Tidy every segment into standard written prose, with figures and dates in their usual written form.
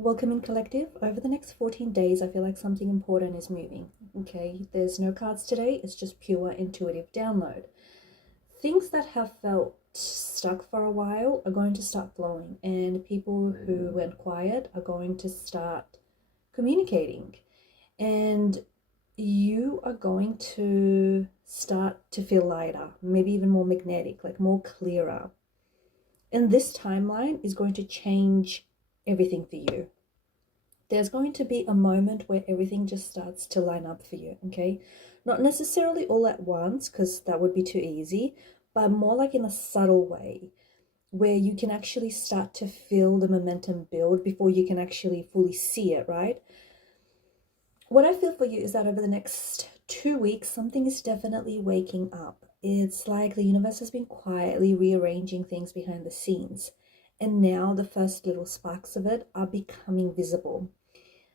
Welcome in collective. Over the next 14 days, I feel like something important is moving. Okay, there's no cards today, it's just pure intuitive download. Things that have felt stuck for a while are going to start flowing, and people who went quiet are going to start communicating. And you are going to start to feel lighter, maybe even more magnetic, like more clearer. And this timeline is going to change everything for you. There's going to be a moment where everything just starts to line up for you, okay? Not necessarily all at once, because that would be too easy, but more like in a subtle way where you can actually start to feel the momentum build before you can actually fully see it, right? What I feel for you is that over the next 2 weeks, something is definitely waking up. It's like the universe has been quietly rearranging things behind the scenes. And now the first little sparks of it are becoming visible.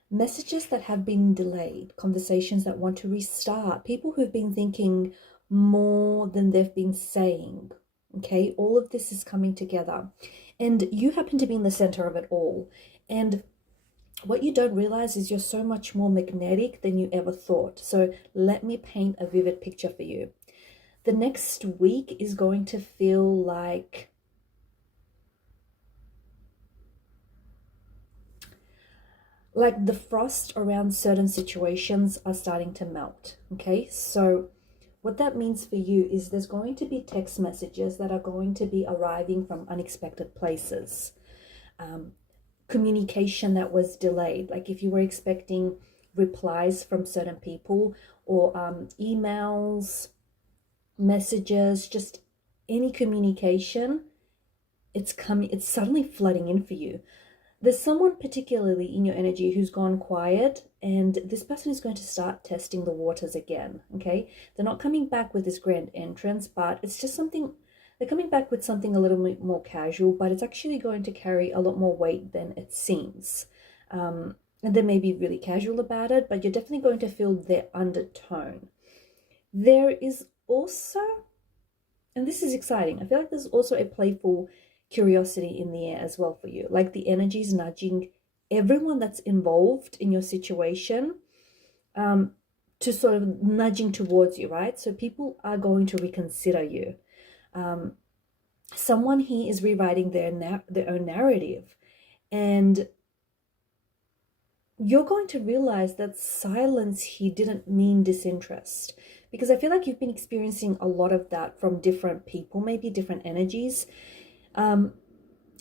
Messages that have been delayed, conversations that want to restart, people who've been thinking more than they've been saying. Okay, all of this is coming together. And you happen to be in the center of it all. And what you don't realize is you're so much more magnetic than you ever thought. So let me paint a vivid picture for you. The next week is going to feel like the frost around certain situations are starting to melt. Okay, so what that means for you is there's going to be text messages that are going to be arriving from unexpected places. Communication that was delayed, like if you were expecting replies from certain people or emails, messages, just any communication, it's suddenly flooding in for you. There's someone particularly in your energy who's gone quiet, and this person is going to start testing the waters again. Okay, they're not coming back with this grand entrance, but it's just something. They're coming back with something a little bit more casual, but it's actually going to carry a lot more weight than it seems. And they may be really casual about it, but you're definitely going to feel their undertone. There is also, and this is exciting, I feel like there's also a playful curiosity in the air as well for you. Like the energy is nudging everyone that's involved in your situation um, to sort of nudging towards you, right? So people are going to reconsider you. Um, Someone here is rewriting their own narrative, and you're going to realize that silence here didn't mean disinterest, because I feel like you've been experiencing a lot of that from different people, maybe different energies. And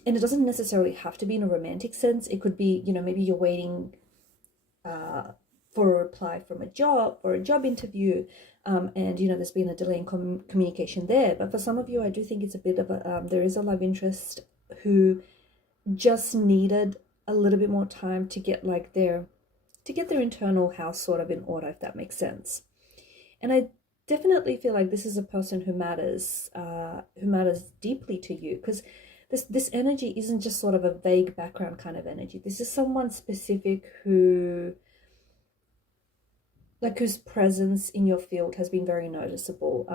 it doesn't necessarily have to be in a romantic sense. It could be, maybe you're waiting for a reply from a job or a job interview, and there's been a delay in communication there. But for some of you, I do think it's a bit of a there is a love interest who just needed a little bit more time to get their internal house sort of in order, if that makes sense. And I definitely feel like this is a person who matters deeply to you, because this energy isn't just sort of a vague background kind of energy. This is someone specific whose presence in your field has been very noticeable.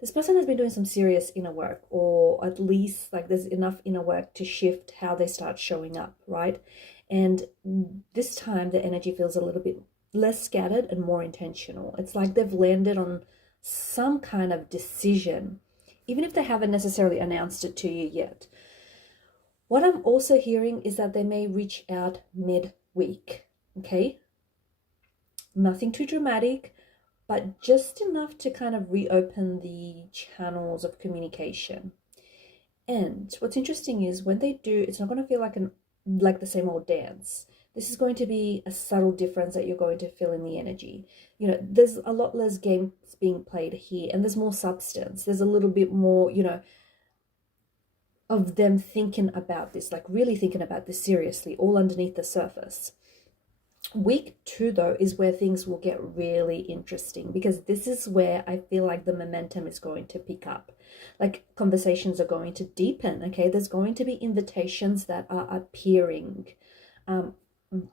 This person has been doing some serious inner work, or at least like there's enough inner work to shift how they start showing up, right? And this time the energy feels a little bit less scattered and more intentional. It's like they've landed on some kind of decision, even if they haven't necessarily announced it to you yet. What I'm also hearing is that they may reach out mid-week, okay? Nothing too dramatic, but just enough to kind of reopen the channels of communication. And what's interesting is when they do, it's not going to feel like the same old dance. This is going to be a subtle difference that you're going to feel in the energy. There's a lot less games being played here, and there's more substance. There's a little bit more, of them thinking about this, like really thinking about this seriously, all underneath the surface. Week 2, though, is where things will get really interesting, because this is where I feel like the momentum is going to pick up. Like conversations are going to deepen, okay? There's going to be invitations that are appearing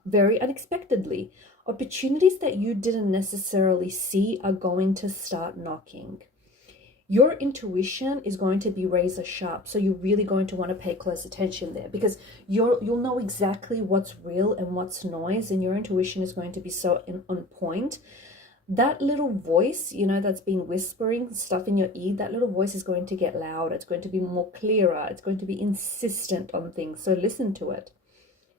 very unexpectedly. Opportunities that you didn't necessarily see are going to start knocking. your intuition is going to be razor sharp. So you're really going to want to pay close attention there, because you'll know exactly what's real and what's noise, and your intuition is going to be so on point. That little voice, that's been whispering stuff in your ear, that little voice is going to get louder. It's going to be more clearer. It's going to be insistent on things. So listen to it.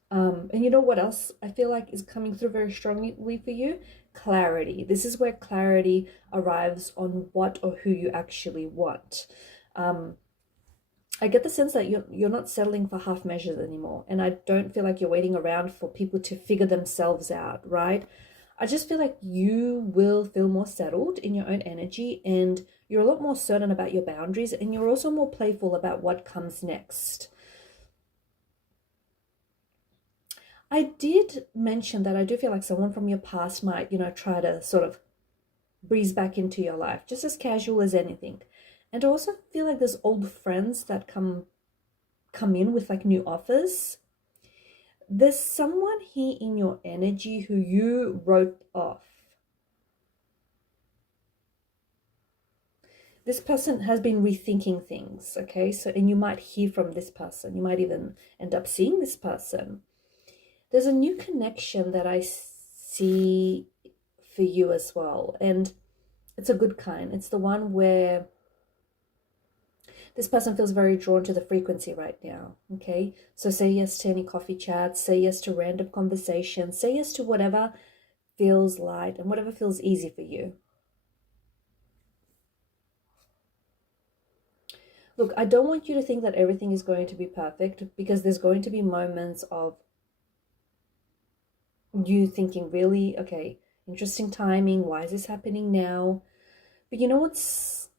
And you know what else I feel like is coming through very strongly for you? Clarity. This is where clarity arrives on what or who you actually want. I get the sense that you're not settling for half measures anymore. And I don't feel like you're waiting around for people to figure themselves out, right? I just feel like you will feel more settled in your own energy, and you're a lot more certain about your boundaries, and you're also more playful about what comes next. I did mention that I do feel like someone from your past might, try to sort of breeze back into your life, just as casual as anything. And I also feel like there's old friends that come in with like new offers. There's someone here in your energy who you wrote off. This person has been rethinking things, okay? So, and you might hear from this person. You might even end up seeing this person. There's a new connection that I see for you as well. And it's a good kind. It's the one where this person feels very drawn to the frequency right now, okay? So say yes to any coffee chats, say yes to random conversations, say yes to whatever feels light and whatever feels easy for you. Look, I don't want you to think that everything is going to be perfect, because there's going to be moments of you thinking, really, okay, interesting timing, why is this happening now? But you know what's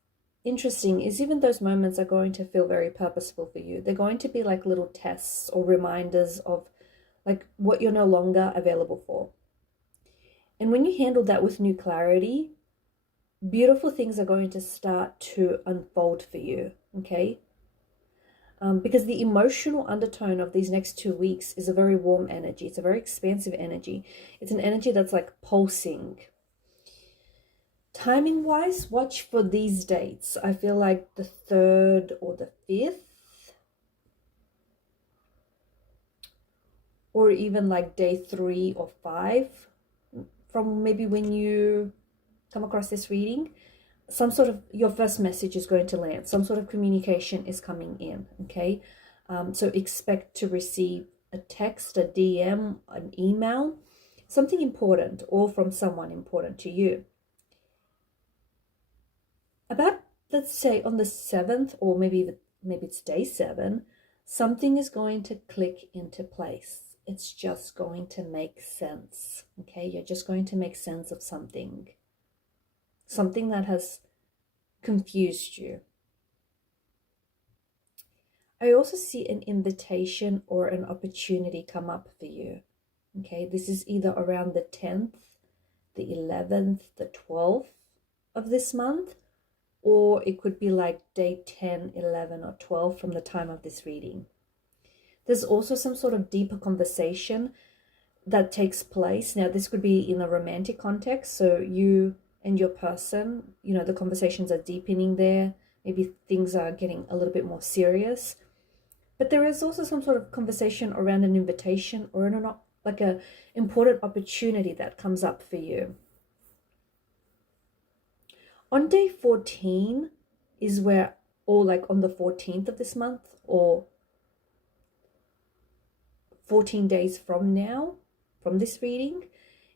interesting is even those moments are going to feel very purposeful for you. They're going to be like little tests or reminders of like what you're no longer available for. And when you handle that with new clarity, beautiful things are going to start to unfold for you, okay? Because the emotional undertone of these next 2 weeks is a very warm energy. It's a very expansive energy. It's an energy that's like pulsing. Timing wise, watch for these dates. I feel like the 3rd or the 5th, or even like day 3 or 5 from maybe when you come across this reading. Some sort of your first message is going to land. Some sort of communication is coming in, okay? So expect to receive a text, a DM, an email, something important, or from someone important to you. About, let's say, on the 7th, or maybe it's day 7, something is going to click into place. It's just going to make sense, okay? You're just going to make sense of something that has confused you. I also see an invitation or an opportunity come up for you, okay? This is either around the 10th, the 11th, the 12th of this month, or it could be like day 10, 11, or 12 from the time of this reading. There's also some sort of deeper conversation that takes place. Now, this could be in a romantic context, so you and your person, the conversations are deepening there. Maybe things are getting a little bit more serious. But there is also some sort of conversation around an invitation or an important opportunity that comes up for you. On day 14 is where, or like on the 14th of this month, or 14 days from now, from this reading,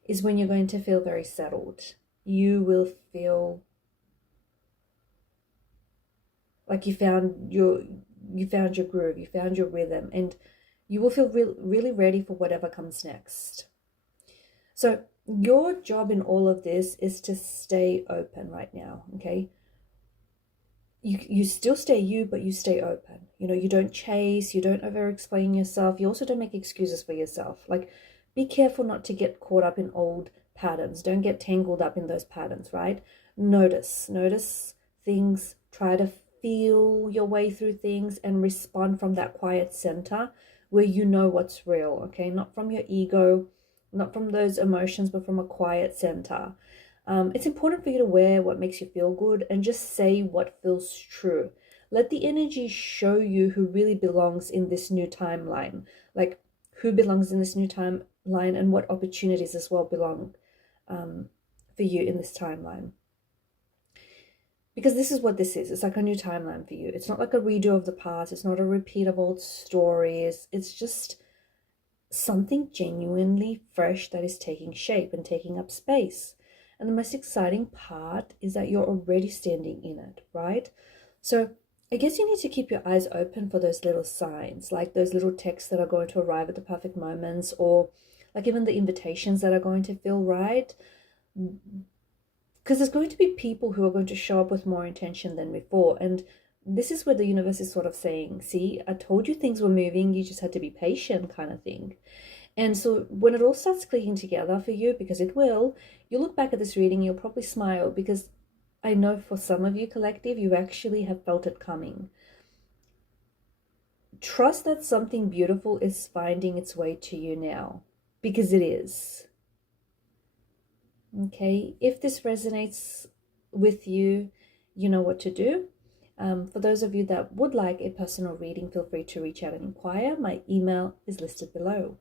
is when you're going to feel very settled. You will feel like you found your groove, you found your rhythm, and you will feel really ready for whatever comes next. So your job in all of this is to stay open right now, okay? You still stay you, but you stay open. You don't chase, you don't over-explain yourself. You also don't make excuses for yourself. Like, be careful not to get caught up in old patterns. Don't get tangled up in those patterns, right? Notice things, try to feel your way through things and respond from that quiet center where you know what's real, okay? Not from your ego, not from those emotions, but from a quiet center. It's important for you to wear what makes you feel good and just say what feels true. Let the energy show you who really belongs in this new timeline, like who belongs in this new timeline and what opportunities as well belong for you in this timeline. Because this is what this is. It's like a new timeline for you. It's not like a redo of the past. It's not a repeat of old stories. It's just something genuinely fresh that is taking shape and taking up space. And the most exciting part is that you're already standing in it, right? So I guess you need to keep your eyes open for those little signs, like those little texts that are going to arrive at the perfect moments, or like even the invitations that are going to feel right. Because there's going to be people who are going to show up with more intention than before. And this is where the universe is sort of saying, see, I told you things were moving, you just had to be patient, kind of thing. And so when it all starts clicking together for you, because it will, you look back at this reading, you'll probably smile, because I know for some of you collective, you actually have felt it coming. Trust that something beautiful is finding its way to you now, because it is. Okay, if this resonates with you, you know what to do. For those of you that would like a personal reading, feel free to reach out and inquire. My email is listed below.